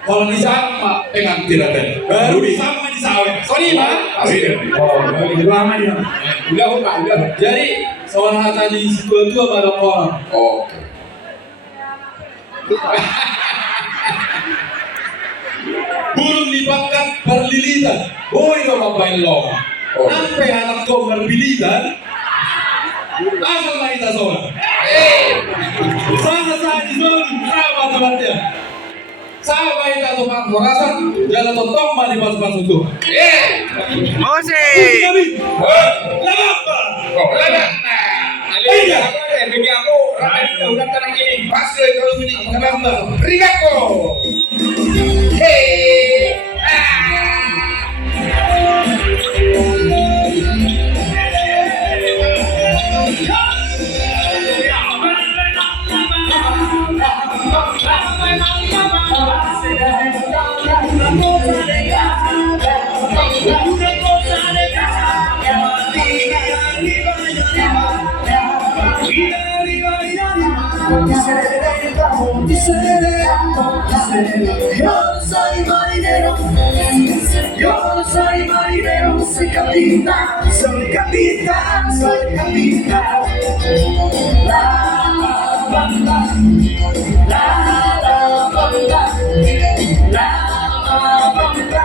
Kalau di sama pengantin ada, baru di sama di sawit. Sorry pak. Itu lama dia. Udah. Jadi seorang tadi situ itu apa orang? Oke. Burung dipangkat berlilitan. Boy no mabain long. Sampai anak kau berbilitan. Asal lah kita seorang. Sama di sama temannya. Sama kita tuh pak merasa jalan tontong mah di pas-pas itu. Musik. Kenapa? Alia, bagi aku, udah tenang ini. Pas kalau ini, kenapa? Ringako. Yo soy marinero, soy capitán, soy capitán, soy capitán. La banda, la banda, la banda, banda.